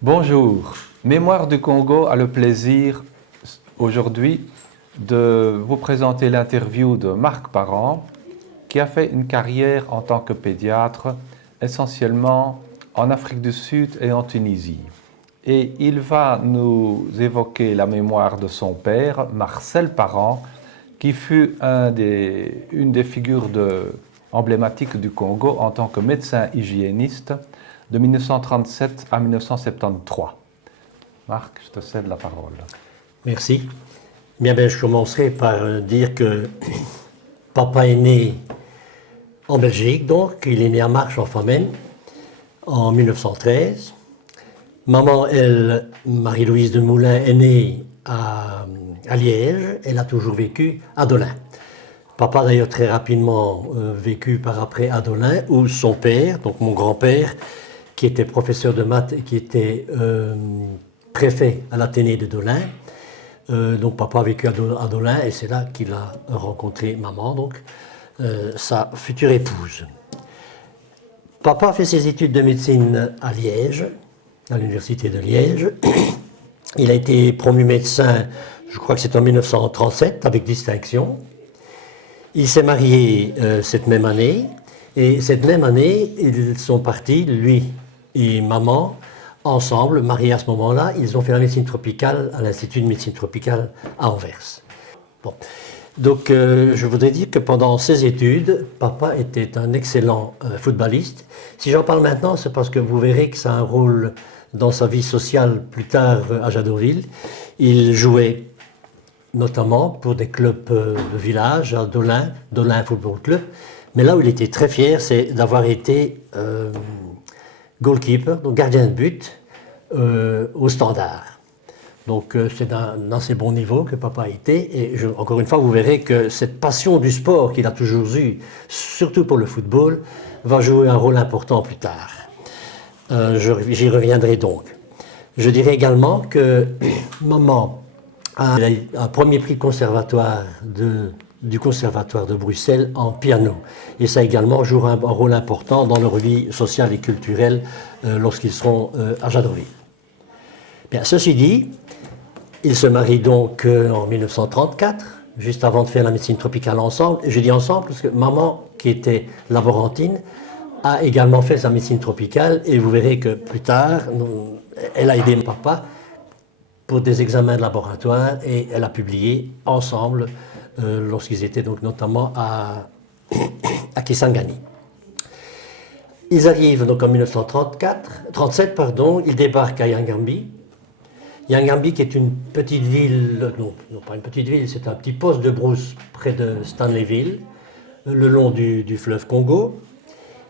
Bonjour, Mémoire du Congo a le plaisir aujourd'hui de vous présenter l'interview de Marc Parent, qui a fait une carrière en tant que pédiatre, essentiellement en Afrique du Sud et en Tunisie. Et il va nous évoquer la mémoire de son père, Marcel Parent, qui fut une des figures emblématiques du Congo en tant que médecin hygiéniste de 1937 à 1973. Marc, je te cède la parole. Merci. Bien, je commencerai par dire que papa est né en Belgique, donc il est né à Marche-en-Famenne en 1913. Maman, elle, Marie-Louise de Moulin, est née à Liège. Elle a toujours vécu à Dolin. Papa, d'ailleurs, très rapidement vécu par après à Dolin, où son père, donc mon grand-père, qui était professeur de maths et qui était préfet à l'Athénée de Dolin. Donc papa a vécu à Dolin et c'est là qu'il a rencontré maman, donc sa future épouse. Papa a fait ses études de médecine à Liège, à l'université de Liège. Il a été promu médecin, je crois que c'est en 1937, avec distinction. Il s'est marié cette même année, et cette même année, ils sont partis, lui et maman, ensemble, mariés à ce moment-là. Ils ont fait la médecine tropicale à l'Institut de médecine tropicale à Anvers. Bon. Donc, je voudrais dire que pendant ses études, papa était un excellent footballiste. Si j'en parle maintenant, c'est parce que vous verrez que ça a un rôle dans sa vie sociale plus tard à Jadouville. Il jouait notamment pour des clubs de village, à Dolin Football Club. Mais là où il était très fier, c'est d'avoir été goalkeeper, donc gardien de but, au Standard. Donc c'est d'un assez bon niveau que papa a été. Et encore une fois, vous verrez que cette passion du sport qu'il a toujours eue, surtout pour le football, va jouer un rôle important plus tard. J'y reviendrai donc. Je dirais également que maman a eu un premier prix conservatoire du Conservatoire de Bruxelles en piano. Et ça également jouera un rôle important dans leur vie sociale et culturelle lorsqu'ils seront à Jadouville. Bien, ceci dit, ils se marient donc en 1934, juste avant de faire la médecine tropicale ensemble. Et je dis ensemble parce que maman, qui était laborantine, a également fait sa médecine tropicale. Et vous verrez que plus tard, elle a aidé mon papa pour des examens de laboratoire et elle a publié ensemble lorsqu'ils étaient donc notamment à Kisangani. Ils arrivent donc en 1937, ils débarquent à Yangambi. Yangambi qui est une petite ville, non pas une petite ville, c'est un petit poste de brousse près de Stanleyville, le long du fleuve Congo.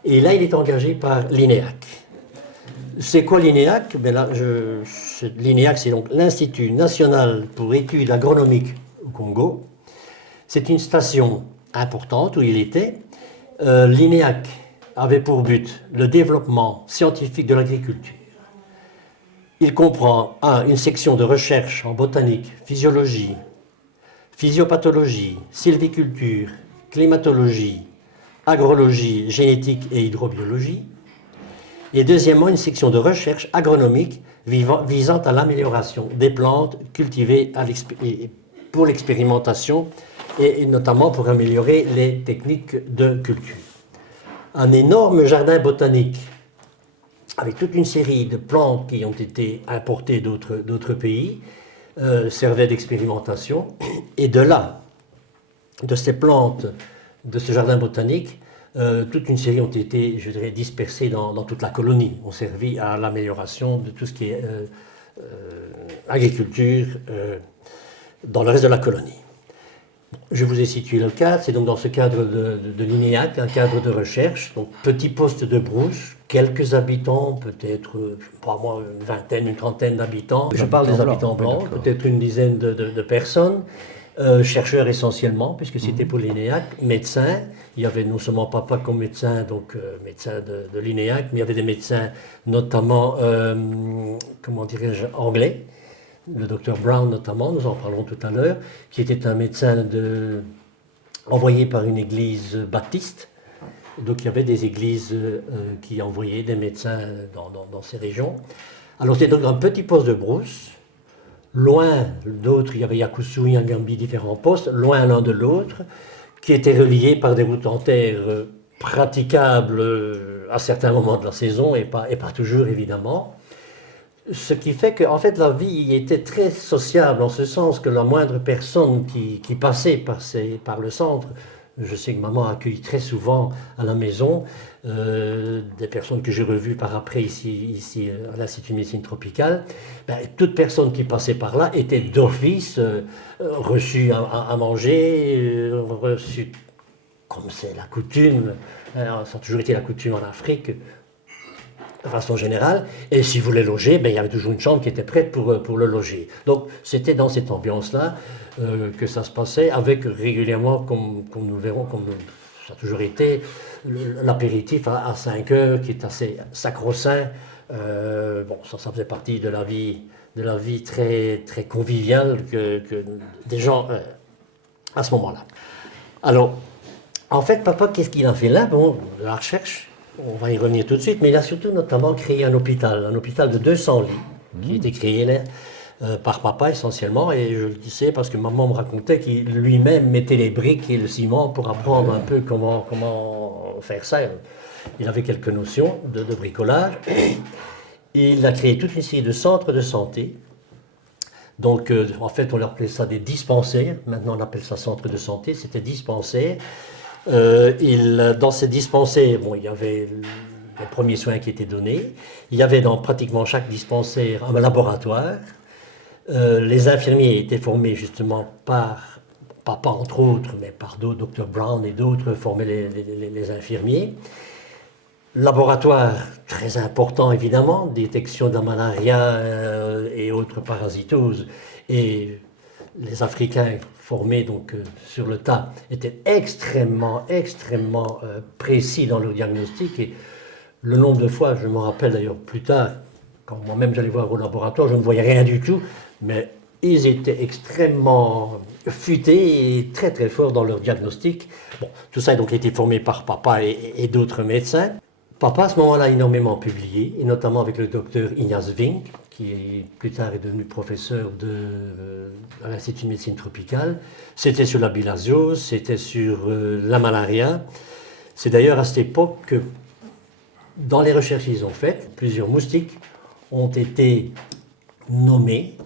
Et là, il est engagé par l'INEAC. C'est quoi l'INEAC? L'INEAC, c'est donc l'Institut national pour études agronomiques au Congo. C'est une station importante où il était. L'INEAC avait pour but le développement scientifique de l'agriculture. Il comprend une section de recherche en botanique, physiologie, physiopathologie, sylviculture, climatologie, agrologie, génétique et hydrobiologie. Et deuxièmement, une section de recherche agronomique visant à l'amélioration des plantes cultivées pour l'expérimentation et notamment pour améliorer les techniques de culture. Un énorme jardin botanique avec toute une série de plantes qui ont été importées d'autres pays servait d'expérimentation. Et de là, de ces plantes, de ce jardin botanique, toute une série ont été, je dirais, dispersées dans toute la colonie, ont servi à l'amélioration de tout ce qui est agriculture dans le reste de la colonie. Je vous ai situé le cadre, c'est donc dans ce cadre de l'INEAC, un cadre de recherche, donc petit poste de brousse, quelques habitants, peut-être, pas moi, une vingtaine, une trentaine d'habitants. Je parle des habitants blancs, peut-être une dizaine de personnes. Chercheurs essentiellement, puisque c'était pour l'INEAC, médecins. Il y avait non seulement papa comme médecin, donc médecin de l'INEAC, mais il y avait des médecins notamment, comment dirais-je, anglais. Le docteur Brown notamment, nous en parlerons tout à l'heure, qui était un médecin envoyé par une église baptiste. Donc il y avait des églises qui envoyaient des médecins dans ces régions. Alors c'était donc un petit poste de brousse, loin d'autres, il y avait Yakusu, Yangambi, différents postes, loin l'un de l'autre, qui étaient reliés par des routes en terre praticables à certains moments de la saison et pas toujours évidemment. Ce qui fait qu'en fait la vie était très sociable en ce sens que la moindre personne qui passait par le centre, je sais que maman accueille très souvent à la maison des personnes que j'ai revues par après ici à l'Institut de médecine tropicale. Ben, toute personne qui passait par là était d'office reçue à manger, reçue comme c'est la coutume, ça a toujours été la coutume en Afrique, de façon générale, et s'il voulait loger, ben, il y avait toujours une chambre qui était prête pour le loger. Donc c'était dans cette ambiance-là que ça se passait, avec régulièrement, comme nous verrons, comme ça a toujours été, l'apéritif à 5 heures, qui est assez sacro-saint. Bon, ça faisait partie de la vie très, très conviviale que des gens à ce moment-là. Alors, en fait, papa, qu'est-ce qu'il a fait là? Bon, la recherche, on va y revenir tout de suite, mais il a surtout notamment créé un hôpital de 200 lits, qui a été créé là, par papa essentiellement, et je le disais parce que maman me racontait qu'il lui-même mettait les briques et le ciment pour apprendre un peu comment faire ça. Il avait quelques notions de bricolage. Il a créé toute une série de centres de santé. Donc, en fait, on appelait ça des dispensaires. Maintenant, on appelle ça centre de santé. C'était dispensaires. Dans ces dispensaires, bon, il y avait les premiers soins qui étaient donnés. Il y avait dans pratiquement chaque dispensaire un laboratoire. Les infirmiers étaient formés justement par papa entre autres, mais par d'autres, Dr Brown et d'autres formaient les infirmiers. Laboratoire très important évidemment, détection de la malaria et autres parasitoses. Et les Africains formés donc sur le tas étaient extrêmement précis dans leur diagnostic. Et le nombre de fois, je me rappelle d'ailleurs plus tard, quand moi-même j'allais voir au laboratoire, je ne voyais rien du tout, mais ils étaient extrêmement futés et très très forts dans leur diagnostic. Bon, tout ça a donc été formé par papa et d'autres médecins. Papa, à ce moment-là, a énormément publié, et notamment avec le docteur Ignace Vink, qui plus tard est devenu professeur à l'Institut de médecine tropicale. C'était sur la bilharziose, c'était sur la malaria. C'est d'ailleurs à cette époque que, dans les recherches qu'ils ont faites, plusieurs moustiques ont été nommés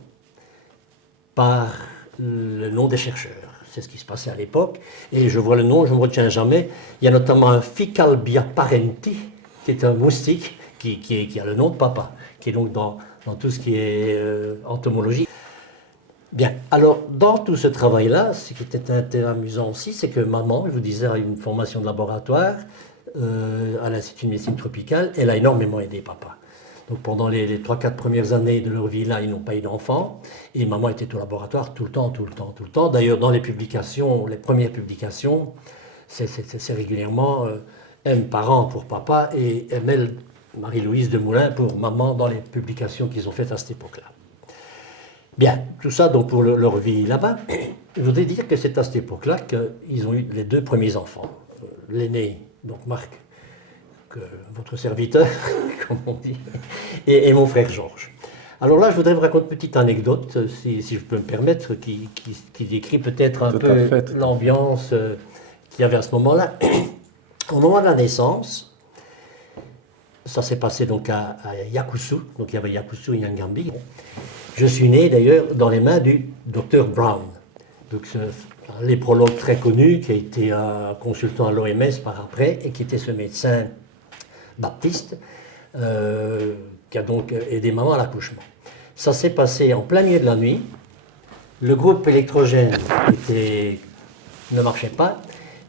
par le nom des chercheurs. C'est ce qui se passait à l'époque. Et je vois le nom, je ne me retiens jamais. Il y a notamment un Ficalbia parenti, qui est un moustique qui a le nom de papa, qui est donc dans tout ce qui est entomologie. Bien, alors dans tout ce travail-là, ce qui était amusant aussi, c'est que maman, je vous disais, a une formation de laboratoire à l'Institut de médecine tropicale, elle a énormément aidé papa. Donc pendant les 3-4 premières années de leur vie là, ils n'ont pas eu d'enfants, et maman était au laboratoire tout le temps. D'ailleurs, dans les publications, les premières publications, c'est régulièrement M parent pour papa et ML Marie-Louise de Moulin pour maman dans les publications qu'ils ont faites à cette époque-là. Bien, tout ça donc pour leur vie là-bas. Je voudrais dire que c'est à cette époque-là qu'ils ont eu les 2 premiers enfants. L'aîné, donc Marc, votre serviteur, comme on dit, et mon frère Georges. Alors là, je voudrais vous raconter une petite anecdote, si je peux me permettre, qui décrit peut-être un peu l'ambiance qu'il y avait à ce moment-là. Au moment de la naissance, ça s'est passé donc à Yakusu, donc il y avait Yakusu et Yangambi. Je suis né d'ailleurs dans les mains du Dr Brown, donc un léphrologue très connu qui a été un consultant à l'OMS par après et qui était ce médecin baptiste qui a donc aidé maman à l'accouchement. Ça s'est passé en plein milieu de la nuit. Le groupe électrogène ne marchait pas.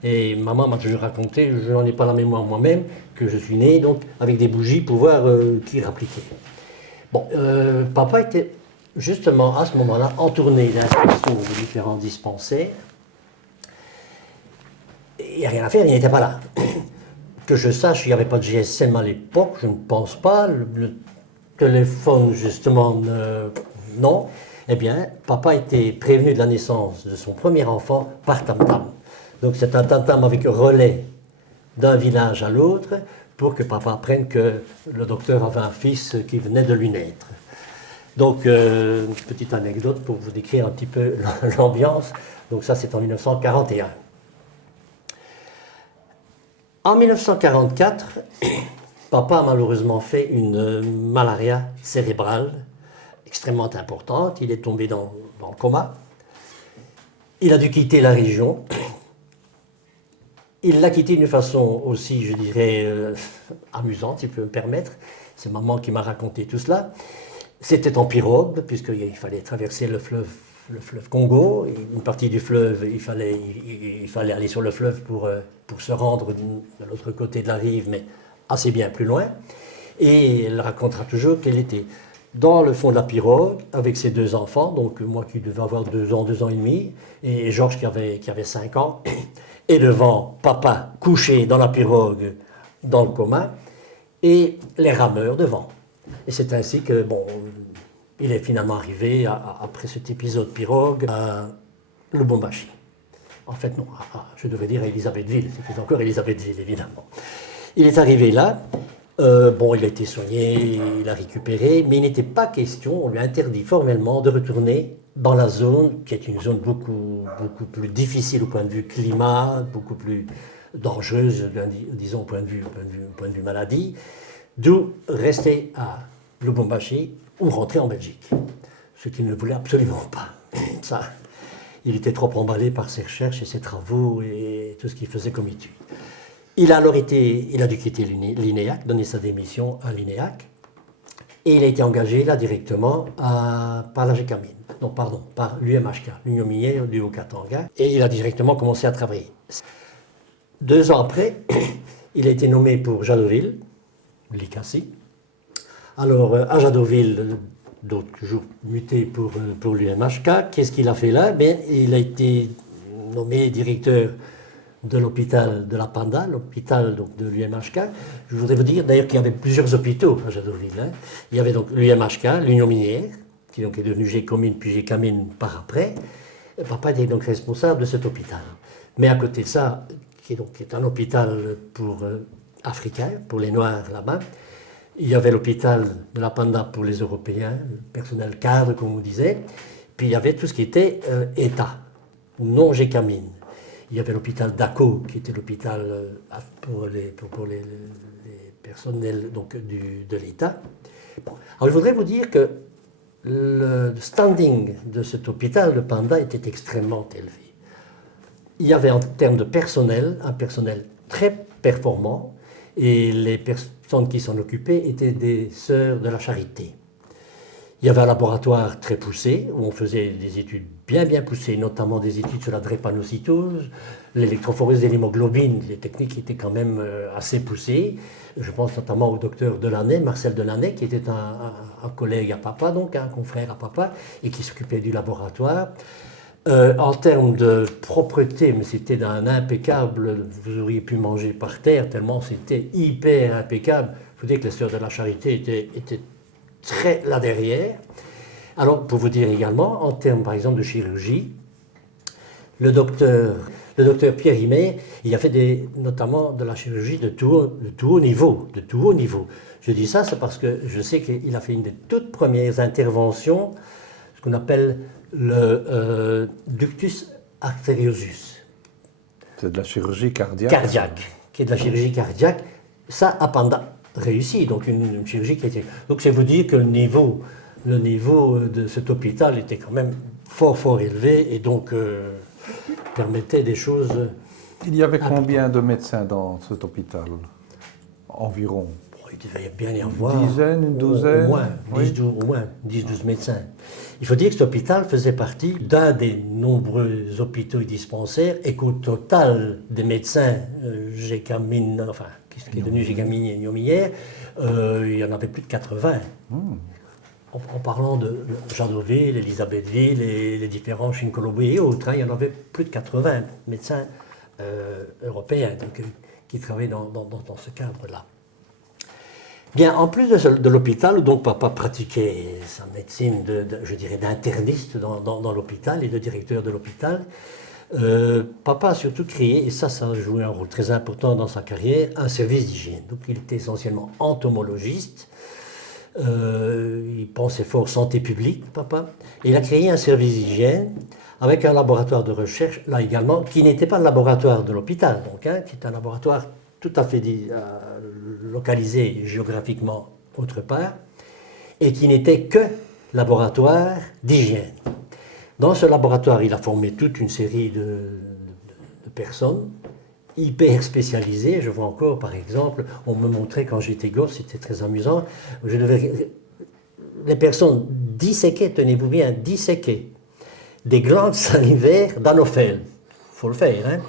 Et maman m'a toujours raconté, je n'en ai pas la mémoire moi-même, que je suis né donc avec des bougies pour voir qui rappliquait. Bon, papa était justement à ce moment-là en tournée d'inspection de différents dispensaires. Il n'y a rien à faire, il n'était pas là. Que je sache, il n'y avait pas de GSM à l'époque, je ne pense pas. Le téléphone, justement, non. Eh bien, papa a été prévenu de la naissance de son premier enfant par tam-tam. Donc c'est un tam-tam avec relais d'un village à l'autre pour que papa apprenne que le docteur avait un fils qui venait de lui naître. Donc, une petite anecdote pour vous décrire un petit peu l'ambiance. Donc ça, c'est en 1941. En 1944, papa a malheureusement fait une malaria cérébrale extrêmement importante. Il est tombé dans le coma. Il a dû quitter la région. Il l'a quitté d'une façon aussi, je dirais, amusante, si je peux me permettre. C'est maman qui m'a raconté tout cela. C'était en pirogue, puisqu'il fallait traverser le fleuve Congo. Une partie du fleuve, il fallait aller sur le fleuve pour se rendre de l'autre côté de la rive, mais assez bien plus loin. Et elle racontera toujours qu'elle était dans le fond de la pirogue avec ses deux enfants, donc moi qui devais avoir 2 ans, 2 ans et demi, et Georges qui avait 5 ans, et devant papa couché dans la pirogue, dans le coma, et les rameurs devant. Et c'est ainsi que, bon, il est finalement arrivé, après cet épisode pirogue, à Lubumbashi. En fait, non, je devrais dire à Elisabethville, c'était encore Elisabethville, évidemment. Il est arrivé là, bon, il a été soigné, il a récupéré, mais il n'était pas question, on lui a interdit formellement de retourner dans la zone, qui est une zone beaucoup plus difficile au point de vue climat, beaucoup plus dangereuse, disons, au point de vue maladie, d'où rester à Lubumbashi ou rentrer en Belgique. Ce qu'il ne voulait absolument pas. Ça, il était trop emballé par ses recherches et ses travaux et tout ce qu'il faisait comme étude. Il a dû quitter l'INEAC, donner sa démission à l'INEAC, et il a été engagé là directement par la GECAMINE. Non, pardon, par l'UMHK, l'Union minière du Haut-Katanga, et il a directement commencé à travailler. 2 ans après, il a été nommé pour Jadoville, l'ICACI. Alors, à Jadoville, donc toujours muté pour l'UMHK, qu'est-ce qu'il a fait là? Bien, il a été nommé directeur de l'hôpital de la Panda, l'hôpital de l'UMHK. Je voudrais vous dire d'ailleurs qu'il y avait plusieurs hôpitaux à Jadoville. Hein. Il y avait donc l'UMHK, l'Union minière, qui donc est devenue GECOMINE puis GECAMINE par après. Papa était donc responsable de cet hôpital. Mais à côté de ça, qui est un hôpital pour africains, pour les Noirs là-bas, il y avait l'hôpital de la Panda pour les Européens, le personnel cadre, comme on disait. Puis il y avait tout ce qui était État, ou non GECAMINE. Il y avait l'hôpital d'Aco, qui était l'hôpital pour les personnels donc, de l'État. Bon. Alors je voudrais vous dire que le standing de cet hôpital de Panda était extrêmement élevé. Il y avait en termes de personnel, un personnel très performant, et les personnes qui s'en occupaient étaient des sœurs de la charité. Il y avait un laboratoire très poussé, où on faisait des études bien poussées, notamment des études sur la drépanocytose, l'électrophorèse de l'hémoglobine, des techniques qui étaient quand même assez poussées. Je pense notamment au docteur Delaney, Marcel Delaney, qui était un collègue à papa, donc un confrère à papa, et qui s'occupait du laboratoire. En termes de propreté, mais c'était d'un impeccable, vous auriez pu manger par terre, tellement c'était hyper impeccable. Il faut dire que les sœurs de la charité étaient très là derrière. Alors, pour vous dire également, en termes par exemple de chirurgie, le docteur Pierre Rimet, il a fait notamment de la chirurgie de tout haut niveau. Je dis ça, c'est parce que je sais qu'il a fait une des toutes premières interventions, ce qu'on appelle le ductus arteriosus. C'est de la chirurgie cardiaque. Qui est de la chirurgie cardiaque. Ça, à Panda, réussi. Donc une chirurgie qui était... Donc c'est vous dire que le niveau de cet hôpital était quand même fort élevé et donc permettait des choses... Il y avait combien de médecins dans cet hôpital? Environ? Il devait bien y avoir... Une douzaine? Au moins 10-12 médecins. Il faut dire que cet hôpital faisait partie d'un des nombreux hôpitaux et dispensaires et qu'au total des médecins GECAMINE, enfin, qui est devenu GECAMINE et Union minière, il y en avait plus de 80. En parlant de Jadoville, Elisabethville et les différents Chinkolobe et autres, hein, il y en avait plus de 80 médecins européens donc, qui travaillaient dans ce cadre-là. Bien, en plus de l'hôpital, où donc papa pratiquait sa médecine, je dirais, d'interniste dans l'hôpital et de directeur de l'hôpital, Papa a surtout créé, et ça a joué un rôle très important dans sa carrière, un service d'hygiène. Donc il était essentiellement entomologiste, il pensait fort santé publique, papa, et il a créé un service d'hygiène avec un laboratoire de recherche, là également, qui n'était pas le laboratoire de l'hôpital, donc, hein, qui est un laboratoire tout à fait localisé géographiquement autre part, et qui n'était que laboratoire d'hygiène. Dans ce laboratoire, il a formé toute une série de personnes hyper spécialisées. Je vois encore, par exemple, on me montrait quand j'étais gosse, c'était très amusant, les personnes disséquaient, tenez-vous bien, disséquaient des glandes salivaires d'anophèles, il faut le faire, hein,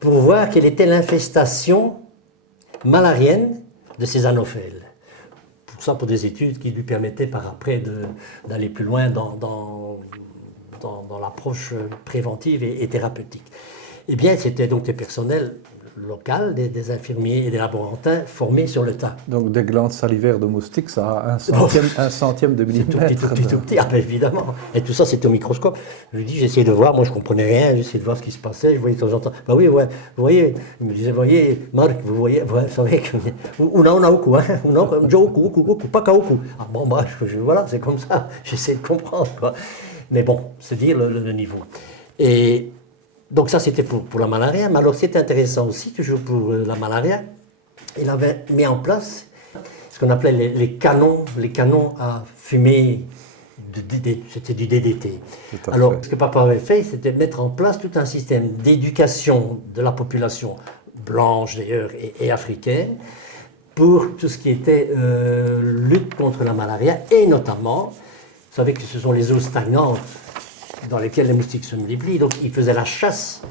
pour voir quelle était l'infestation malarienne de ces anophèles. Pour ça, pour des études qui lui permettaient par après d'aller plus loin dans l'approche préventive et thérapeutique. Eh bien, c'était donc des personnels locaux, des infirmiers et des laborantins formés sur le tas. Donc des glandes salivaires de moustiques, ça a un centième de millimètre. Tout petit, ah ben évidemment. Et tout ça, c'était au microscope. Je lui dis, j'essayais de voir, moi je ne comprenais rien, j'essayais de voir ce qui se passait, je voyais de temps en temps. Bah oui, ouais, vous voyez, il me disait, vous voyez, Marc, vous savez que. On a beaucoup, hein, beaucoup, pas qu'à beaucoup. Ah bon, bah, voilà, c'est comme ça, j'essaie de comprendre, quoi. Mais bon, c'est dire le niveau. Et donc ça, c'était pour la malaria. Mais alors, c'était intéressant aussi, toujours pour la malaria. Il avait mis en place ce qu'on appelait les canons à fumée, c'était du DDT. Alors, ce que papa avait fait, c'était mettre en place tout un système d'éducation de la population blanche d'ailleurs et africaine pour tout ce qui était lutte contre la malaria et notamment, vous savez que ce sont les eaux stagnantes dans lesquelles les moustiques se multiplient, donc il faisait la chasse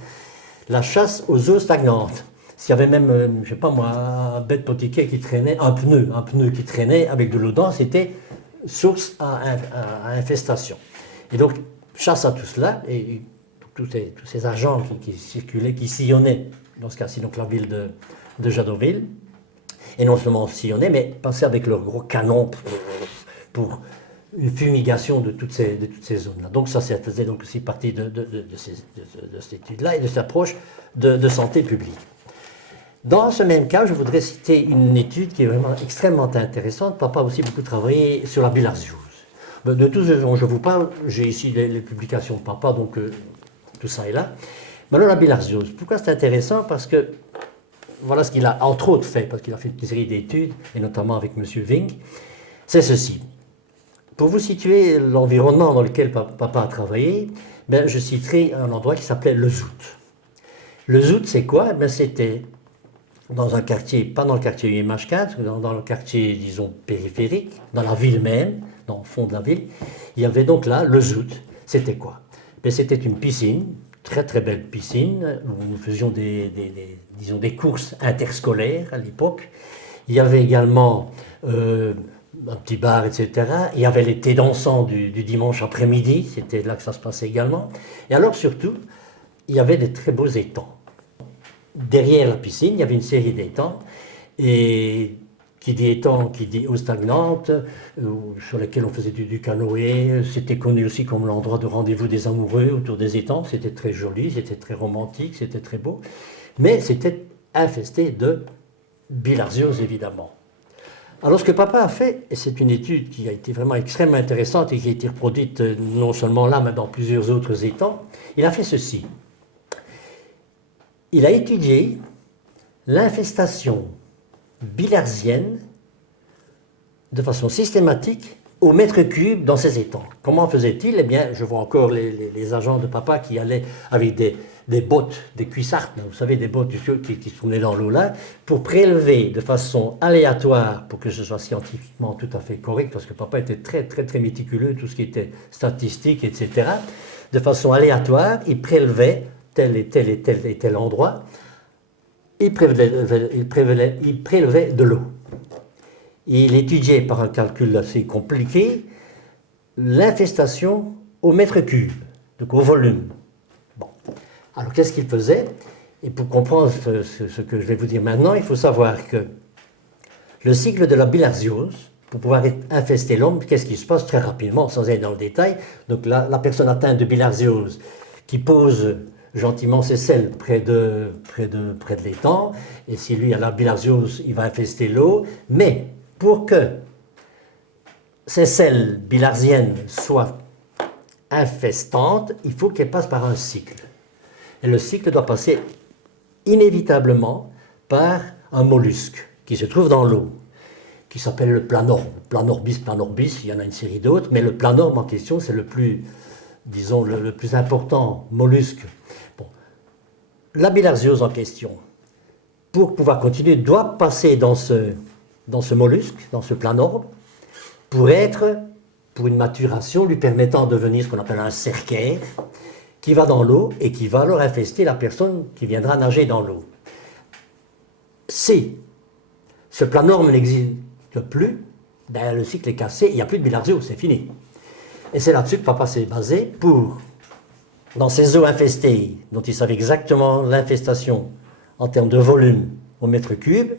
aux eaux stagnantes. S'il y avait même, je ne sais pas moi, un bête potiquet qui traînait, un pneu qui traînait avec de l'eau dedans, c'était source à infestation. Et donc, chasse à tout cela, et tous ces agents qui circulaient, qui sillonnaient, dans ce cas-ci, donc la ville de Jadotville, et non seulement sillonnaient, mais passaient avec leurs gros canons pour une fumigation de toutes ces zones-là. Donc ça faisait donc aussi partie de cette étude-là et de cette approche de santé publique. Dans ce même cas, je voudrais citer une étude qui est vraiment extrêmement intéressante. Papa a aussi beaucoup travaillé sur la bilharziose. De tout ce dont je vous parle, j'ai ici les publications de papa, donc tout ça est là. Mais alors la bilharziose, pourquoi c'est intéressant? Parce que voilà ce qu'il a entre autres fait, parce qu'il a fait une série d'études, et notamment avec M. Vink, c'est ceci. Pour vous situer l'environnement dans lequel papa a travaillé, ben, je citerai un endroit qui s'appelait le Zout. Le Zout, c'est quoi? Ben, c'était dans un quartier, pas dans le quartier UMH4, dans le quartier, disons, périphérique, dans la ville même, dans le fond de la ville. Il y avait donc là le Zout. C'était quoi? Ben, c'était une piscine, très très belle piscine, où nous faisions disons, des courses interscolaires à l'époque. Il y avait également un petit bar, etc. Il y avait les thés dansants du dimanche après-midi, c'était là que ça se passait également. Et alors surtout, il y avait des très beaux étangs. Derrière la piscine, il y avait une série d'étangs, et qui dit étang, qui dit eau stagnante, sur lesquels on faisait du canoë. C'était connu aussi comme l'endroit de rendez-vous des amoureux autour des étangs. C'était très joli, c'était très romantique, c'était très beau. Mais c'était infesté de bilharziose, évidemment. Alors ce que papa a fait, et c'est une étude qui a été vraiment extrêmement intéressante et qui a été reproduite non seulement là, mais dans plusieurs autres étangs, il a fait ceci. Il a étudié l'infestation bilharzienne de façon systématique au mètre cube dans ces étangs. Comment faisait-il? Eh bien, je vois encore les agents de papa qui allaient avec des bottes, des cuissardes, vous savez, des bottes qui se promenaient dans l'eau là, pour prélever de façon aléatoire, pour que ce soit scientifiquement tout à fait correct, parce que papa était très très très méticuleux, tout ce qui était statistique, etc. De façon aléatoire, il prélevait tel et tel et tel et tel endroit, il prélevait de l'eau. Il étudiait par un calcul assez compliqué l'infestation au mètre cube, donc au volume. Bon. Alors qu'est-ce qu'il faisait? Et pour comprendre ce que je vais vous dire maintenant, il faut savoir que le cycle de la bilharziose, pour pouvoir infester l'homme, qu'est-ce qui se passe très rapidement, sans aller dans le détail? Donc la personne atteinte de bilharziose qui pose gentiment ses selles près de l'étang, et si lui a la bilharziose, il va infester l'eau, mais pour que ces selles bilharziennes soient infestantes, il faut qu'elles passent par un cycle. Et le cycle doit passer inévitablement par un mollusque qui se trouve dans l'eau, qui s'appelle le planorbe. Planorbis, il y en a une série d'autres, mais le planorbe en question, c'est le plus, disons, le plus important mollusque. Bon. La bilharziose en question, pour pouvoir continuer, doit passer dans ce mollusque, dans ce planorbe, pour une maturation lui permettant de devenir ce qu'on appelle un cercaire, qui va dans l'eau et qui va alors infester la personne qui viendra nager dans l'eau. Si ce planorbe n'existe plus, ben le cycle est cassé, il n'y a plus de bilharziose, c'est fini. Et c'est là-dessus que papa s'est basé pour, dans ces eaux infestées, dont il savait exactement l'infestation en termes de volume au mètre cube,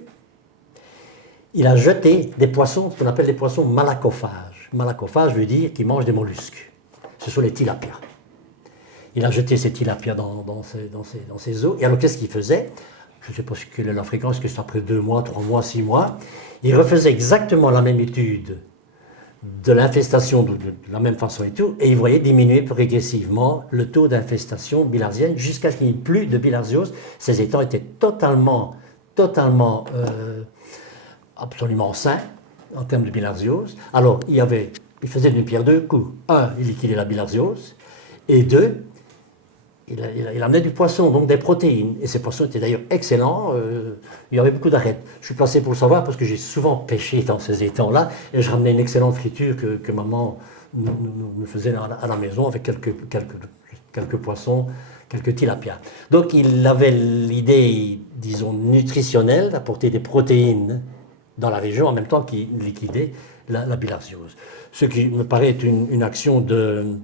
il a jeté des poissons, ce qu'on appelle des poissons malacophages. Malacophages veut dire qu'ils mangent des mollusques. Ce sont les tilapias. Il a jeté ces tilapias dans ces eaux. Et alors qu'est-ce qu'il faisait? Je ne sais pas quelle est la fréquence, que c'est après 2 mois, 3 mois, 6 mois. Il refaisait exactement la même étude de l'infestation de la même façon et tout, et il voyait diminuer progressivement le taux d'infestation bilharzienne jusqu'à ce qu'il n'y ait plus de bilharziose. Ces étangs étaient totalement absolument sains en termes de bilharziose. Alors, il faisait d'une pierre deux coups. Un, il liquidait la bilharziose, et deux, il amenait du poisson, donc des protéines. Et ces poissons étaient d'ailleurs excellents. Il y avait beaucoup d'arêtes. Je suis placé pour le savoir parce que j'ai souvent pêché dans ces étangs-là. Et je ramenais une excellente friture que maman nous faisait à la maison avec quelques poissons, quelques tilapias. Donc il avait l'idée, disons, nutritionnelle d'apporter des protéines dans la région en même temps qu'il liquidait la bilharziose. Ce qui me paraît être une action de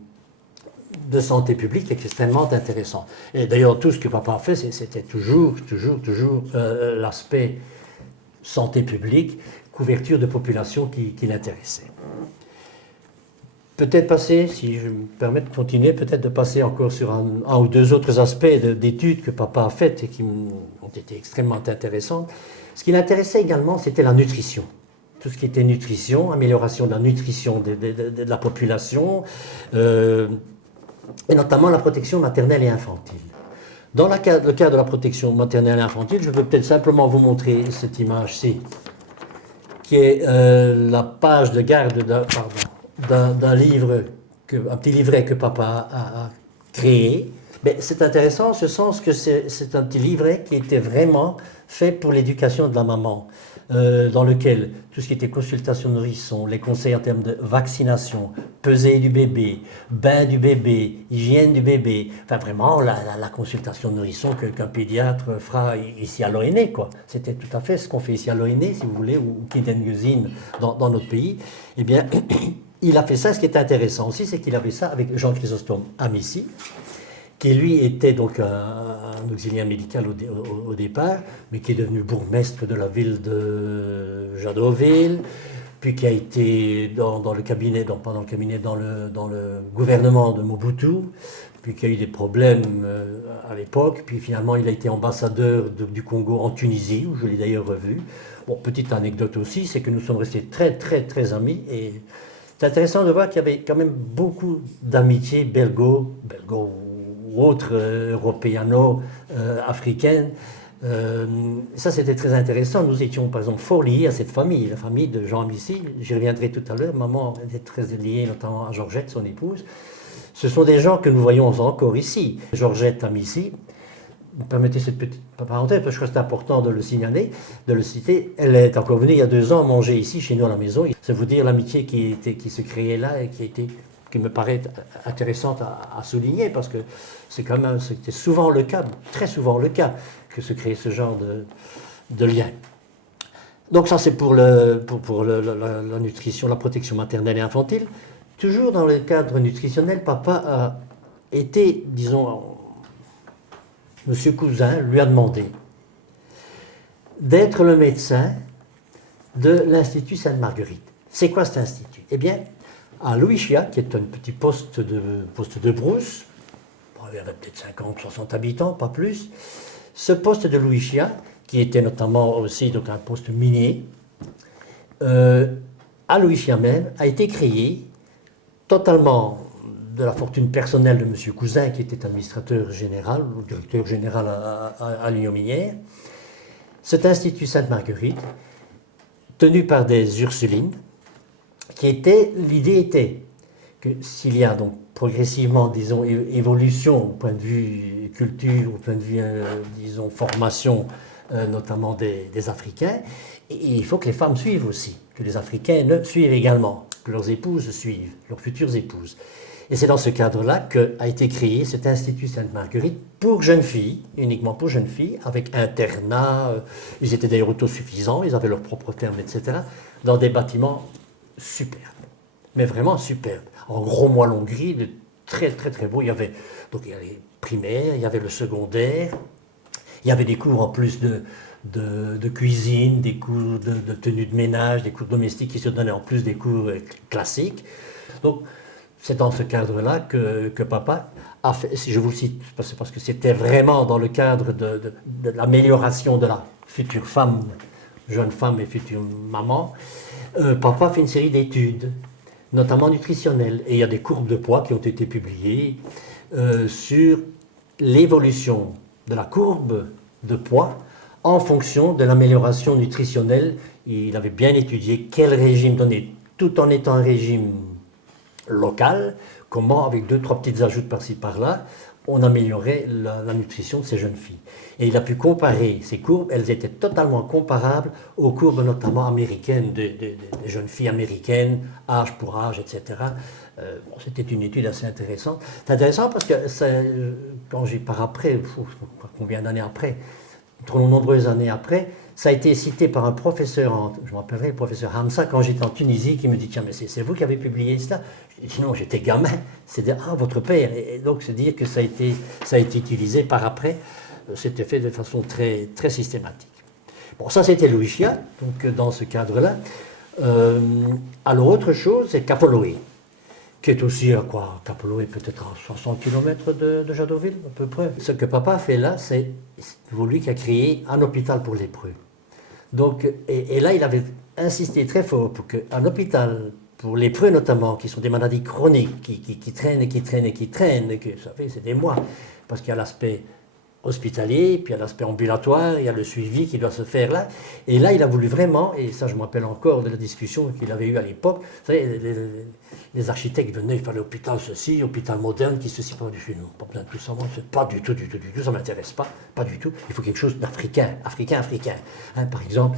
santé publique extrêmement intéressant. Et d'ailleurs, tout ce que papa a fait, c'était toujours l'aspect santé publique, couverture de population qui l'intéressait. Peut-être passer, si je me permets de continuer, peut-être de passer encore sur un ou deux autres aspects d'études que papa a faites et qui ont été extrêmement intéressantes. Ce qui l'intéressait également, c'était la nutrition. Tout ce qui était nutrition, amélioration de la nutrition de la population, et notamment la protection maternelle et infantile. Dans le cas de la protection maternelle et infantile, je veux peut-être simplement vous montrer cette image-ci, qui est la page de garde d'un livre, un petit livret que papa a créé. Mais c'est intéressant en ce sens que c'est un petit livret qui était vraiment fait pour l'éducation de la maman, dans lequel tout ce qui était consultation de nourrisson, les conseils en termes de vaccination, pesée du bébé, bain du bébé, hygiène du bébé, enfin vraiment la consultation de nourrisson qu'un pédiatre fera ici à l'ONE, quoi. C'était tout à fait ce qu'on fait ici à l'ONE, si vous voulez, ou Kindermusine dans notre pays. Eh bien, il a fait ça. Ce qui est intéressant aussi, c'est qu'il avait ça avec Jean Chrysostome Amici, qui lui était donc un auxiliaire médical au départ, mais qui est devenu bourgmestre de la ville de Jadotville, puis qui a été dans le gouvernement de Mobutu, puis qui a eu des problèmes à l'époque, puis finalement il a été ambassadeur du Congo en Tunisie, où je l'ai d'ailleurs revu. Bon, petite anecdote aussi, c'est que nous sommes restés très très très amis, et c'est intéressant de voir qu'il y avait quand même beaucoup d'amitié belgo ou autres européano-africaines. Ça, c'était très intéressant. Nous étions, par exemple, fort liés à cette famille, la famille de Jean Amici. J'y reviendrai tout à l'heure. Maman était très liée, notamment à Georgette, son épouse. Ce sont des gens que nous voyons encore ici. Georgette Amici, vous permettez cette petite parenthèse, parce que c'est important de le signaler, de le citer. Elle est encore venue il y a 2 ans manger ici, chez nous à la maison. C'est vous dire l'amitié qui se créait là et qui me paraît intéressante à souligner, parce que c'était souvent le cas, très souvent le cas, que se crée ce genre de lien. Donc ça, c'est pour la nutrition, la protection maternelle et infantile. Toujours dans le cadre nutritionnel, papa a été, disons, Monsieur Cousin lui a demandé d'être le médecin de l'Institut Sainte-Marguerite. C'est quoi cet institut? Eh bien, à Louis Chia, qui est un petit poste de brousse, il y avait peut-être 50, 60 habitants, pas plus. Ce poste de Louis Chia, qui était notamment aussi donc, un poste minier, à Louis Chia même, a été créé totalement de la fortune personnelle de M. Cousin, qui était administrateur général, ou directeur général à l'Union minière. Cet institut Sainte-Marguerite, tenu par des Ursulines, l'idée était que s'il y a donc progressivement, disons, évolution au point de vue culture, au point de vue, disons, formation, notamment des Africains, il faut que les femmes suivent aussi, que les Africaines suivent également, que leurs épouses suivent, leurs futures épouses. Et c'est dans ce cadre-là qu'a été créé cet Institut Sainte-Marguerite pour jeunes filles, uniquement pour jeunes filles, avec internat, ils étaient d'ailleurs autosuffisants, ils avaient leur propre ferme, etc., dans des bâtiments superbes, mais vraiment superbes, en gros moellons gris, de très très très beaux. Il y avait les primaires, il y avait le secondaire, il y avait des cours en plus de cuisine, des cours de tenue de ménage, des cours domestiques qui se donnaient en plus des cours classiques. Donc, c'est dans ce cadre-là que papa a fait, si je vous cite, c'est parce que c'était vraiment dans le cadre de l'amélioration de la future femme, jeune femme et future maman, papa a fait une série d'études, notamment nutritionnelles. Et il y a des courbes de poids qui ont été publiées sur l'évolution de la courbe de poids en fonction de l'amélioration nutritionnelle. Il avait bien étudié quel régime donner, tout en étant un régime local, comment, avec 2-3 petites ajoutes par-ci par-là, on améliorait la nutrition de ces jeunes filles. Et il a pu comparer ces courbes, elles étaient totalement comparables aux courbes notamment américaines, des jeunes filles américaines, âge pour âge, etc. C'était une étude assez intéressante. C'est intéressant parce que quand j'y pars après, combien d'années après, trop nombreuses années après, ça a été cité par un professeur, je me rappellerai, le professeur Hamza, quand j'étais en Tunisie, qui me dit « Tiens, mais c'est vous qui avez publié cela ?» Je dis « Non, j'étais gamin. » C'est dire « Ah, votre père !» Et donc, c'est dire que ça a été utilisé par après. C'était fait de façon très, très systématique. Bon, ça, c'était Louis Chia, donc dans ce cadre-là. Alors, autre chose, c'est Capoloé, qui est aussi à quoi? Capoloé, peut-être à 60 km de Jadotville, à peu près. Ce que papa a fait là, c'est lui qui a créé un hôpital pour lépreux. Donc, et là, il avait insisté très fort pour qu'un hôpital, pour les lépreux notamment, qui sont des maladies chroniques, qui traînent et qui traînent et qui traînent, et que, vous savez, c'est des mois, parce qu'il y a l'aspect hospitalier, puis il y a l'aspect ambulatoire, il y a le suivi qui doit se faire là. Et là, il a voulu vraiment, et ça je me rappelle encore de la discussion qu'il avait eue à l'époque, vous savez, les architectes venaient, il fallait hôpital ceci, hôpital moderne, qui ceci, pas du tout, non, pas besoin de tout ça, moi, pas du tout, ça ne m'intéresse pas du tout. Il faut quelque chose d'africain, africain. Hein, par exemple,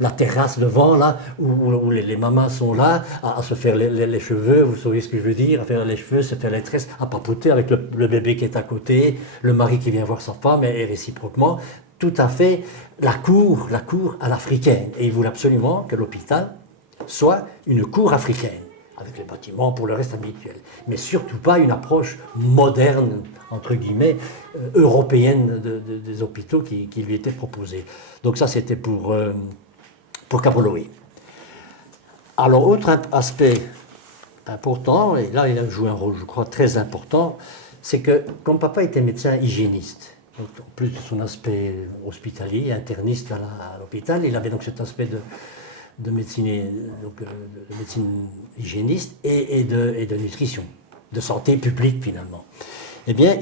la terrasse devant, là, où les mamans sont là, à se faire les cheveux, vous savez ce que je veux dire, à faire les cheveux, se faire les tresses, à papoter avec le bébé qui est à côté, le mari qui vient voir sa femme, et réciproquement, tout à fait la cour à l'africaine. Et il voulait absolument que l'hôpital soit une cour africaine, avec les bâtiments pour le reste habituel. Mais surtout pas une approche moderne, entre guillemets, européenne des hôpitaux qui lui étaient proposés. Donc ça, c'était pour Capoloé. Alors, autre aspect important, et là, il a joué un rôle, je crois, très important, c'est que, comme papa était médecin hygiéniste, donc, en plus de son aspect hospitalier, interniste à l'hôpital, il avait donc cet aspect de médecine hygiéniste et de nutrition, de santé publique finalement. Eh bien,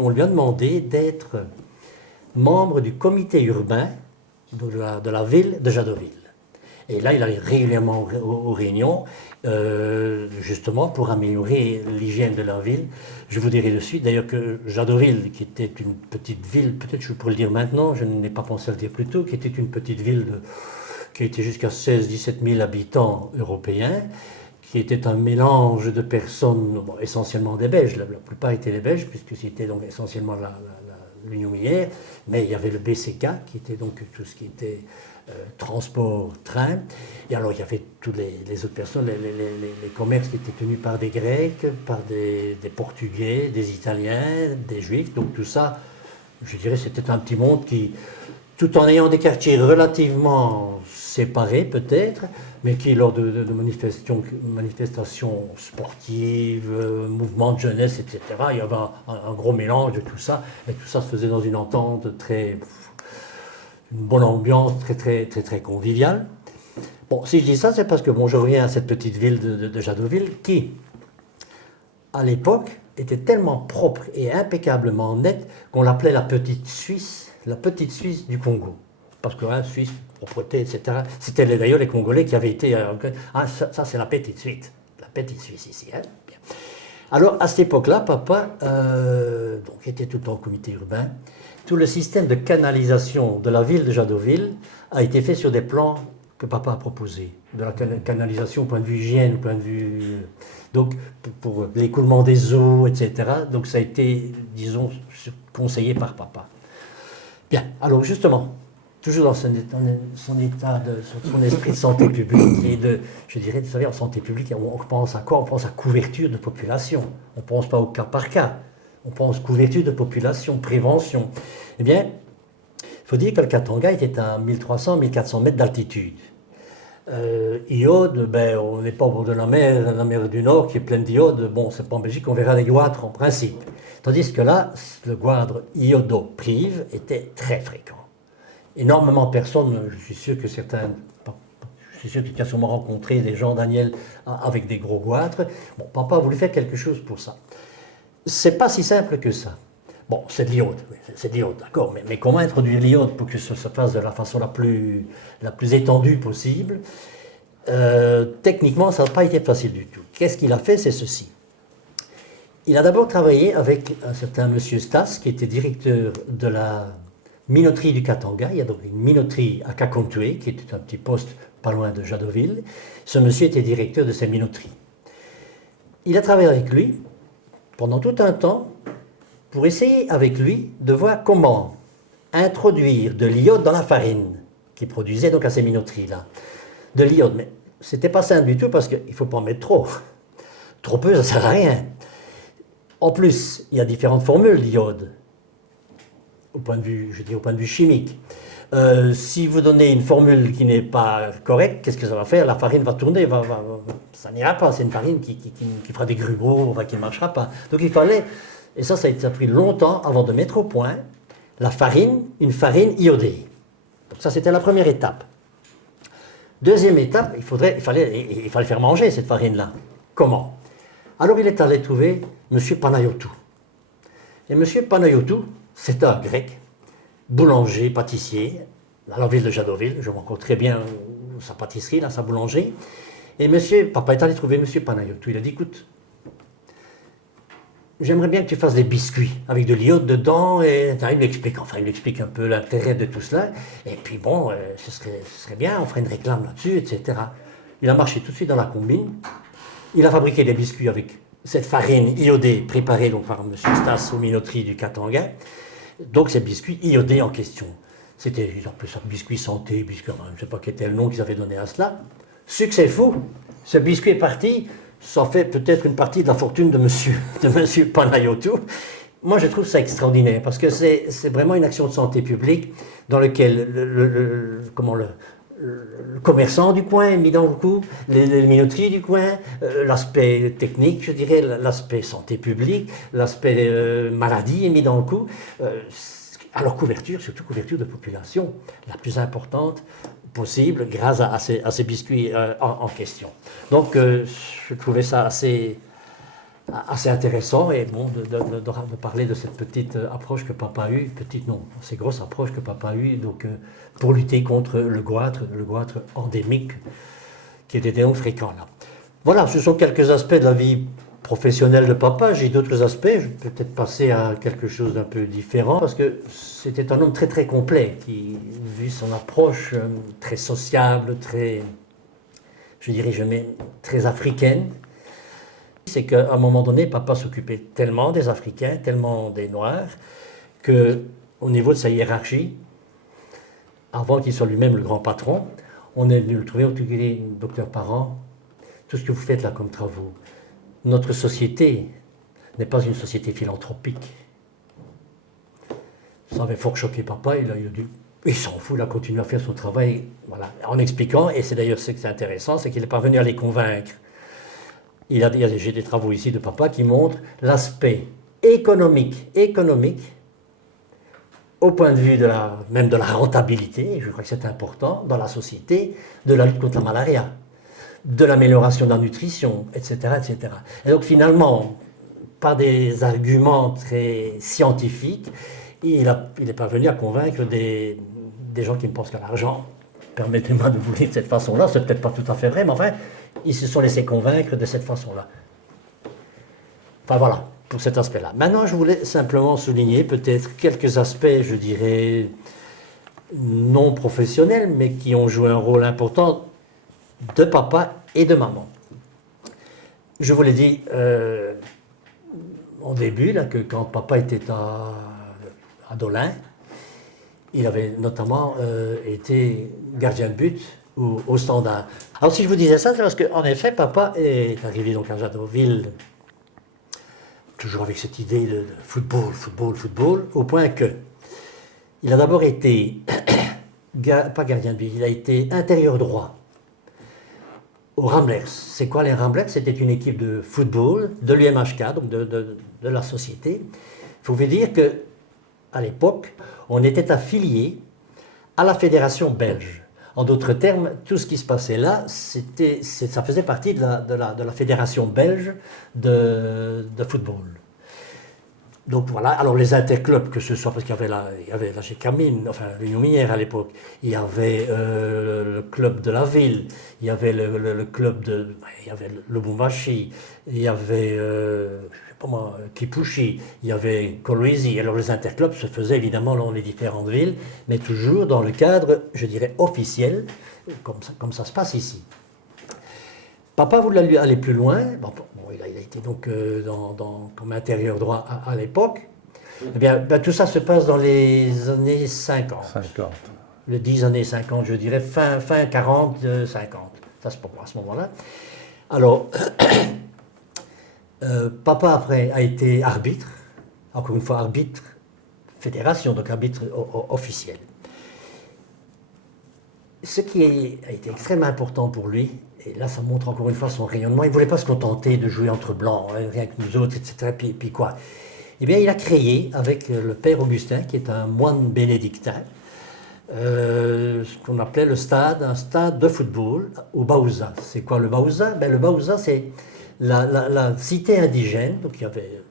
on lui a demandé d'être membre du comité urbain de la ville de Jadotville. Et là, il allait régulièrement aux réunions, justement pour améliorer l'hygiène de la ville. Je vous dirai de suite, d'ailleurs, que Jadotville, qui était une petite ville, peut-être je pourrais le dire maintenant, je n'ai pas pensé à le dire plus tôt, qui était une petite ville qui était jusqu'à 16-17 000 habitants européens, qui était un mélange de personnes, bon, essentiellement des Belges, la plupart étaient les Belges, puisque c'était donc essentiellement l'Union minière, mais il y avait le BCK, qui était donc tout ce qui était transport, train, et alors il y avait toutes les autres personnes, les commerces qui étaient tenus par des Grecs, par des Portugais, des Italiens, des Juifs, donc tout ça, je dirais, c'était un petit monde qui tout en ayant des quartiers relativement séparés peut-être, mais qui lors de manifestations sportives, mouvements de jeunesse, etc., il y avait un gros mélange de tout ça, et tout ça se faisait dans une entente une bonne ambiance très conviviale. Bon, si je dis ça, c'est parce que bon, je reviens à cette petite ville de Jadotville qui, à l'époque, était tellement propre et impeccablement nette qu'on l'appelait la petite Suisse du Congo. Parce que Suisse, propreté, etc. C'était d'ailleurs les Congolais qui avaient été... ça c'est la petite Suisse ici. Hein. Bien. Alors, à cette époque-là, papa donc, était tout le temps au comité urbain. Tout le système de canalisation de la ville de Jadotville a été fait sur des plans que papa a proposés. De la canalisation au point de vue hygiène, au point de vue... donc, pour l'écoulement des eaux, etc. Donc, ça a été, disons, conseillé par papa. Bien, alors justement, toujours dans son esprit de santé publique et je dirais, vous savez, en santé publique, on pense à quoi? On pense à couverture de population. On ne pense pas au cas par cas. On pense couverture de population, prévention. Eh bien, il faut dire que le Katanga était à 1300-1400 mètres d'altitude. Iode, ben, on n'est pas au bord de la mer du Nord qui est pleine d'iode. Bon, c'est pas en Belgique, on verra les goitres en principe. Tandis que là, le goitre iodoprive était très fréquent. Énormément de personnes, je suis sûr que certains, je suis sûr qu'il y a sûrement rencontré des gens, Daniel, avec des gros goitres. Bon, papa a voulu faire quelque chose pour ça. C'est pas si simple que ça. Bon, c'est de l'iode, d'accord, mais comment introduire l'iode pour que ça se fasse de la façon la plus étendue possible? Techniquement, ça n'a pas été facile du tout. Qu'est-ce qu'il a fait? C'est ceci. Il a d'abord travaillé avec un certain monsieur Stas, qui était directeur de la minoterie du Katanga. Il y a donc une minoterie à Kakontoué, qui était un petit poste pas loin de Jadotville. Ce monsieur était directeur de ces minoteries. Il a travaillé avec lui pendant tout un temps pour essayer avec lui de voir comment introduire de l'iode dans la farine qu'il produisait donc à ces minoteries-là. De l'iode, mais c'était pas simple du tout parce qu'il ne faut pas en mettre trop. Trop peu, ça ne sert à rien. En plus, il y a différentes formules d'iode, au point de vue, je dis au point de vue chimique. Si vous donnez une formule qui n'est pas correcte, qu'est-ce que ça va faire? La farine va tourner, ça n'ira pas. C'est une farine qui fera des grumeaux, qui ne marchera pas. Donc il fallait, et ça a pris longtemps avant de mettre au point une farine iodée. Donc ça, c'était la première étape. Deuxième étape, il fallait faire manger cette farine-là. Comment? Alors il est allé trouver M. Panayotou. Et M. Panayotou, c'est un grec, boulanger, pâtissier, dans la ville de Jadotville. Je rencontre très bien sa pâtisserie, sa boulangerie. Et papa est allé trouver M. Panayotou. Il a dit, écoute, j'aimerais bien que tu fasses des biscuits avec de l'iode dedans. Et il lui explique un peu l'intérêt de tout cela. Et puis bon, ce serait bien, on ferait une réclame là-dessus, etc. Il a marché tout de suite dans la combine. Il a fabriqué des biscuits avec cette farine iodée préparée donc, par M. Stas aux minoteries du Katanga. Donc ces biscuits iodés en question. C'était, ils appelaient ça biscuit santé, je ne sais pas quel était le nom qu'ils avaient donné à cela. Succès fou, ce biscuit est parti, ça fait peut-être une partie de la fortune de monsieur Panayotou. Moi je trouve ça extraordinaire parce que c'est vraiment une action de santé publique dans laquelle le commerçant du coin est mis dans le coup, les minoteries du coin, l'aspect technique, je dirais, l'aspect santé publique, l'aspect maladie est mis dans le coup. Alors couverture, surtout couverture de population, la plus importante possible grâce à ces biscuits en question. Donc je trouvais ça assez intéressant et bon, de parler de cette petite approche que papa a eue, assez grosse approche que papa a eue donc, pour lutter contre le goitre endémique qui était donc fréquent là. Voilà, ce sont quelques aspects de la vie professionnelle de papa. J'ai d'autres aspects, je vais peut-être passer à quelque chose d'un peu différent parce que c'était un homme très complet qui, vu son approche très sociable, très africaine. C'est qu'à un moment donné, papa s'occupait tellement des Africains, tellement des Noirs, qu'au niveau de sa hiérarchie, avant qu'il soit lui-même le grand patron, on est venu le trouver, on dit, docteur Parent, tout ce que vous faites là comme travaux, notre société n'est pas une société philanthropique. Ça avait fort choqué papa, il a dit, Il s'en fout, il a continué à faire son travail, voilà, en expliquant, et c'est d'ailleurs ce qui est intéressant, c'est qu'il est parvenu à les convaincre. J'ai des travaux ici de papa qui montrent l'aspect économique, au point de vue même de la rentabilité, je crois que c'est important, dans la société, de la lutte contre la malaria, de l'amélioration de la nutrition, etc., etc. Et donc finalement, par des arguments très scientifiques, il est parvenu à convaincre des gens qui ne pensent qu'à l'argent. Permettez-moi de vous le dire de cette façon-là, c'est peut-être pas tout à fait vrai, mais enfin, ils se sont laissés convaincre de cette façon-là. Enfin voilà, pour cet aspect-là. Maintenant, je voulais simplement souligner peut-être quelques aspects, je dirais, non professionnels, mais qui ont joué un rôle important de papa et de maman. Je vous l'ai dit au début, là, que quand papa était à Dolin, il avait notamment été gardien de but au Standard. Alors si je vous disais ça, c'est parce qu'en effet, papa est arrivé donc à Jadotville, toujours avec cette idée de football, au point que il a d'abord été, pas gardien de but, il a été intérieur droit aux Ramblers. C'est quoi les Ramblers? C'était une équipe de football de l'UMHK, donc de la société. Il faut vous dire que à l'époque, on était affilié à la fédération belge. En d'autres termes, tout ce qui se passait là, ça faisait partie de la fédération belge de football. Donc voilà, alors les interclubs, que ce soit, parce qu'il y avait la GECAMINE, enfin l'Union Minière à l'époque, il y avait le club de la ville, il y avait le club il y avait le Lubumbashi, il y avait, Kipushi, il y avait Kolwezi. Alors les interclubs se faisaient évidemment dans les différentes villes, mais toujours dans le cadre, je dirais, officiel, comme ça se passe ici. Papa voulait aller plus loin. Bon, il a été donc comme intérieur droit à l'époque. Eh bien, tout ça se passe dans les années 50. 50. Les 10 années 50, je dirais, fin 40, 50. Ça se passe à ce moment-là. Alors, papa après a été arbitre, encore une fois arbitre fédération, donc arbitre officiel. Ce qui a été extrêmement important pour lui, et là ça montre encore une fois son rayonnement, il ne voulait pas se contenter de jouer entre blancs, hein, rien que nous autres, etc. Puis quoi? Eh bien il a créé avec le père Augustin, qui est un moine bénédictin, ce qu'on appelait un stade de football au Baouza. C'est quoi le Baouza? Ben, le Baouza, c'est la cité indigène, donc il y avait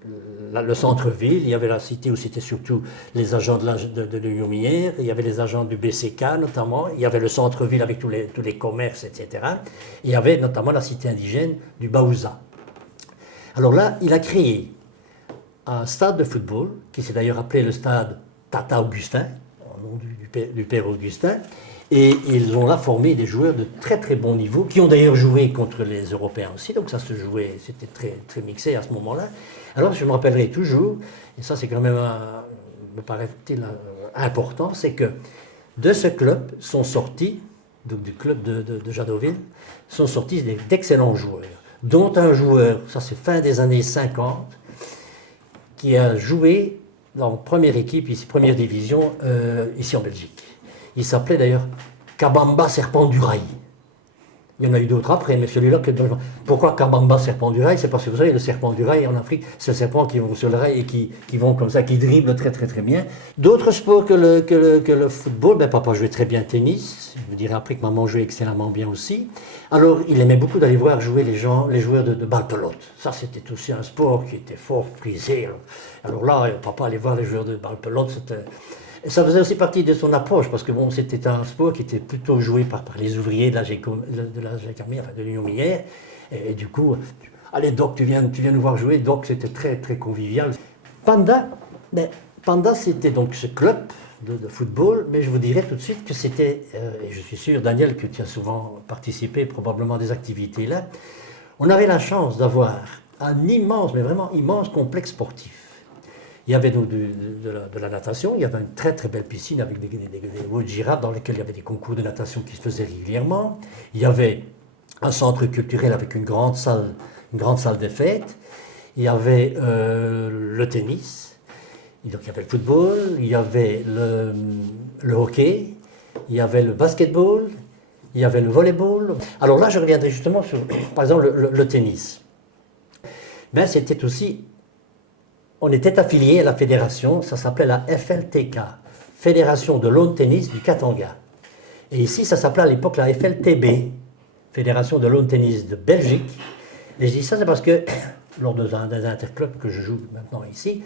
le centre-ville, il y avait la cité où c'était surtout les agents de l'Union minière, il y avait les agents du BCK notamment, il y avait le centre-ville avec tous les commerces, etc. Et il y avait notamment la cité indigène du Baouza. Alors là, il a créé un stade de football, qui s'est d'ailleurs appelé le stade Tata Augustin, au nom du père Augustin, et ils ont là formé des joueurs de très très bon niveau, qui ont d'ailleurs joué contre les Européens aussi, donc ça se jouait, c'était très, très mixé à ce moment-là. Alors je me rappellerai toujours, et ça c'est quand même, me paraît-il important, c'est que de ce club sont sortis, donc du club de Jadotville, sont sortis d'excellents joueurs, dont un joueur, ça c'est fin des années 50, qui a joué dans première équipe, ici, première division, ici en Belgique. Il s'appelait d'ailleurs Kabamba Serpent du Rail. Il y en a eu d'autres après, mais celui-là, pourquoi Kabamba Serpent du Rail? C'est parce que vous savez, le serpent du rail en Afrique, c'est le serpent qui vont sur le rail et qui vont comme ça, qui dribblent très très très bien. D'autres sports que le football, ben, papa jouait très bien au tennis, je vous dirai après que maman jouait excellemment bien aussi. Alors il aimait beaucoup d'aller voir jouer les joueurs de balle-pelote. Ça c'était aussi un sport qui était fort prisé. Alors là, papa allait voir les joueurs de balle-pelote, ça faisait aussi partie de son approche, parce que bon, c'était un sport qui était plutôt joué par les ouvriers de la GECAMI, enfin de l'Union minière. Et du coup, allez Doc, tu viens nous voir jouer. Doc, c'était très très convivial. Panda, c'était donc ce club de football, mais je vous dirais tout de suite que c'était, et je suis sûr, Daniel, que tu as souvent participé probablement à des activités là, on avait la chance d'avoir un immense, mais vraiment immense complexe sportif. Il y avait donc de la natation, il y avait une très très belle piscine avec des hauts de girafes dans lesquels il y avait des concours de natation qui se faisaient régulièrement. Il y avait un centre culturel avec une grande salle des fêtes. Il y avait le tennis. Donc il y avait le football, il y avait le hockey, il y avait le basketball, il y avait le volleyball. Alors là, je reviendrai justement sur, par exemple, le tennis. Ben, c'était aussi, on était affilié à la fédération, ça s'appelait la FLTK, Fédération de lawn tennis du Katanga. Et ici, ça s'appelait à l'époque la FLTB, Fédération de lawn tennis de Belgique. Et je dis ça, c'est parce que, lors des interclubs que je joue maintenant ici,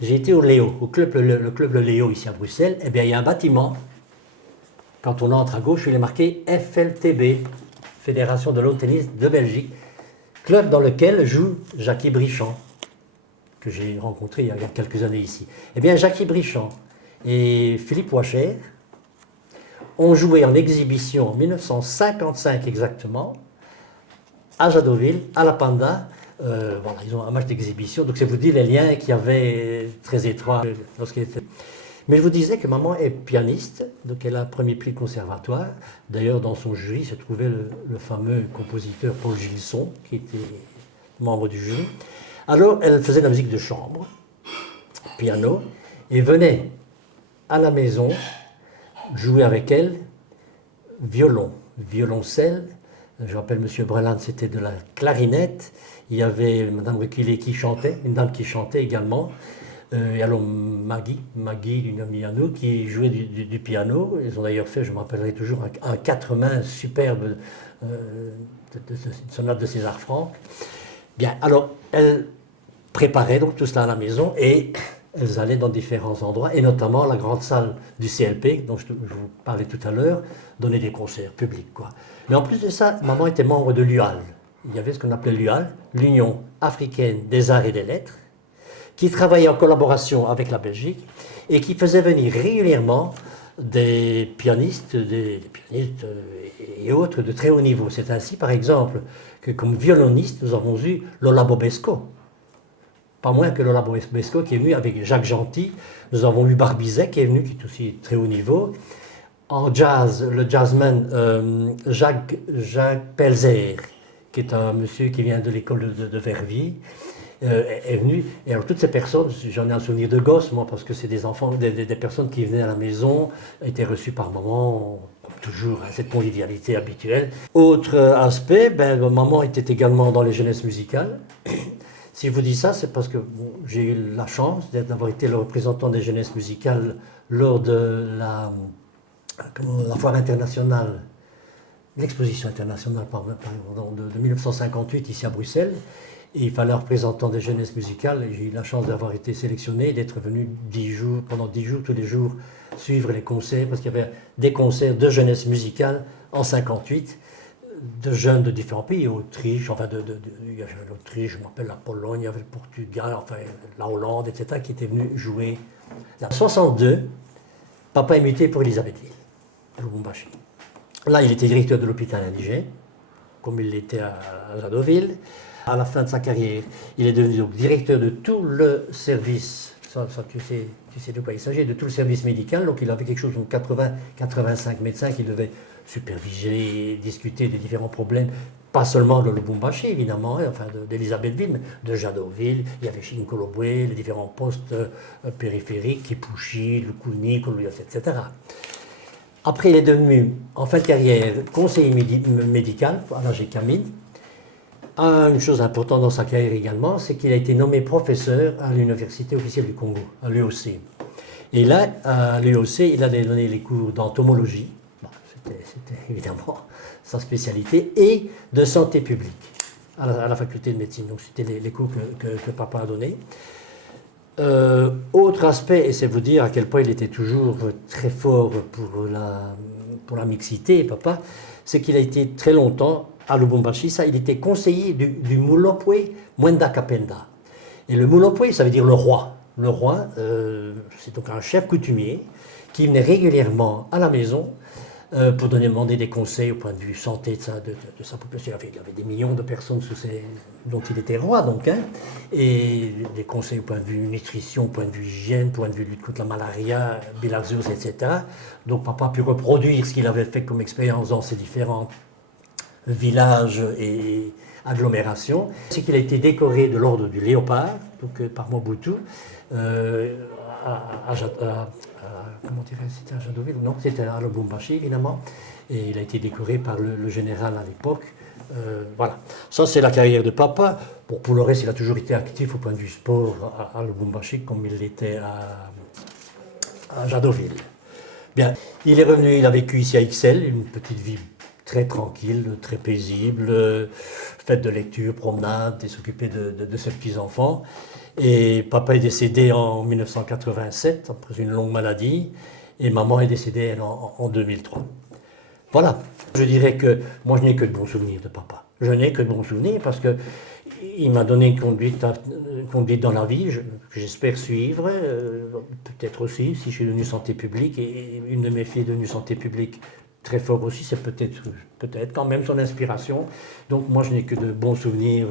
j'ai été au Léo, le club Le Léo ici à Bruxelles. Eh bien, il y a un bâtiment, quand on entre à gauche, il est marqué FLTB, Fédération de lawn tennis de Belgique, club dans lequel joue Jackie Brichand, que j'ai rencontré il y a quelques années ici. Eh bien, Jackie Brichand et Philippe Wacher ont joué en exhibition en 1955 exactement, à Jadotville, à la Panda. Voilà, ils ont un match d'exhibition, donc c'est vous dire les liens qu'il y avait très étroits lorsqu'il était. Mais je vous disais que maman est pianiste, donc elle a premier prix de conservatoire. D'ailleurs, dans son jury se trouvait le fameux compositeur Paul Gilson, qui était membre du jury. Alors, elle faisait de la musique de chambre, piano, et venait à la maison jouer avec elle violon, violoncelle. Je rappelle, M. Breland, c'était de la clarinette. Il y avait Mme Reculé qui chantait, une dame qui chantait également. Et alors Maggie, une amie à nous, qui jouait du piano. Ils ont d'ailleurs fait, je me rappellerai toujours, un quatre mains superbe, une sonate de César Franck. Bien, alors, elle préparait donc tout cela à la maison et elles allaient dans différents endroits, et notamment la grande salle du CLP, dont je vous parlais tout à l'heure, donner des concerts publics, quoi. Mais en plus de ça, maman était membre de l'UAL. Il y avait ce qu'on appelait l'UAL, l'Union africaine des arts et des lettres, qui travaillait en collaboration avec la Belgique et qui faisait venir régulièrement des pianistes et autres de très haut niveau. C'est ainsi, par exemple, que comme violoniste, nous avons eu Lola Bobesco. Pas moins que Lola Bobesco qui est venu avec Jacques Gentil. Nous avons eu Barbizet qui est venu, qui est aussi très haut niveau. En jazz, le jazzman Jacques Pelzer, qui est un monsieur qui vient de l'école de Verviers, est venu. Et alors toutes ces personnes, j'en ai un souvenir de gosse, moi, parce que c'est des enfants, des personnes qui venaient à la maison, étaient reçues par maman, comme toujours, hein, cette convivialité habituelle. Autre aspect, maman était également dans les jeunesses musicales. Si je vous dis ça, c'est parce que bon, j'ai eu la chance d'avoir été le représentant des jeunesses musicales lors de la foire internationale, l'exposition internationale de 1958 ici à Bruxelles. Et il fallait un représentant des jeunesses musicales. Et j'ai eu la chance d'avoir été sélectionné, d'être venu 10 jours, pendant 10 jours, tous les jours, suivre les concerts, parce qu'il y avait des concerts de jeunesse musicale en 58, de jeunes de différents pays, Autriche, enfin, il y avait l'Autriche, je m'appelle la Pologne, il y avait le Portugal, enfin, la Hollande, etc., qui étaient venus jouer. En 62, papa est muté pour Elisabethville, Lubumbashi. Là, il était directeur de l'hôpital indigène, comme il l'était à Jadotville. À la fin de sa carrière, il est devenu donc directeur de tout le service, tu sais de quoi il s'agit, de tout le service médical. Donc il avait quelque chose comme 80-85 médecins qui devaient superviser, discuter des différents problèmes, pas seulement de Lubumbashi évidemment, enfin d'Elisabethville, mais de Jadotville. Il y avait Chinkolobwe, les différents postes périphériques, Kipushi, Lukuni, Koluyas, etc. Après, il est devenu, en fin de carrière, conseiller médical à la GKMID. Une chose importante dans sa carrière également, c'est qu'il a été nommé professeur à l'Université officielle du Congo, à l'UOC. Et là, à l'UOC, il a donné les cours d'entomologie, bon, c'était évidemment sa spécialité, et de santé publique à la faculté de médecine. Donc c'était les cours que papa a donnés. Autre aspect, et c'est vous dire à quel point il était toujours très fort pour la mixité, papa, c'est qu'il a été très longtemps à Lubumbashi, il était conseiller du Mulopwe Mwenda Kapenda. Et le Mulopwe, ça veut dire le roi. Le roi, c'est donc un chef coutumier qui venait régulièrement à la maison pour demander des conseils au point de vue santé de sa population. Il y avait des millions de personnes dont il était roi, donc, hein, et des conseils au point de vue nutrition, au point de vue hygiène, au point de vue lutte contre la malaria, bilharziose, etc. Donc papa a pu reproduire ce qu'il avait fait comme expérience dans ces différents villages et agglomérations. C'est qu'il a été décoré de l'ordre du Léopard, donc par Mobutu, comment dirais-je, c'était à Jadouville? Non, c'était à Lubumbashi, évidemment. Et il a été décoré par le général à l'époque. Voilà. Ça, c'est la carrière de papa. Bon, pour le reste, il a toujours été actif au point de vue sport à Lubumbashi, comme il l'était à Jadouville. Bien, il est revenu, il a vécu ici à Ixelles, une petite vie très tranquille, très paisible, faite de lecture, promenade, et s'occuper de ses petits-enfants. Et papa est décédé en 1987, après une longue maladie, et maman est décédée elle, en 2003. Voilà, je dirais que moi je n'ai que de bons souvenirs de papa. Je n'ai que de bons souvenirs parce qu'il m'a donné une conduite dans la vie que j'espère suivre, peut-être aussi si je suis devenu santé publique, et une de mes filles est devenue santé publique très fort aussi, c'est peut-être quand même son inspiration. Donc moi je n'ai que de bons souvenirs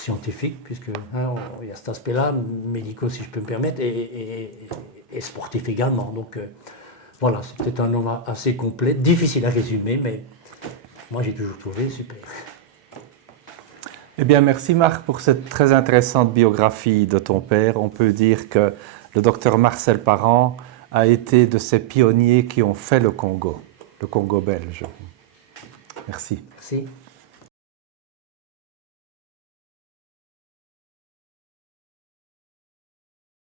scientifiques, puisque il y a cet aspect-là, médicaux si je peux me permettre, et sportif également. Donc voilà, c'était un homme assez complet, difficile à résumer, mais moi j'ai toujours trouvé super. Eh bien, merci Marc pour cette très intéressante biographie de ton père. On peut dire que le docteur Marcel Parent a été de ces pionniers qui ont fait le Congo belge. Merci. Merci.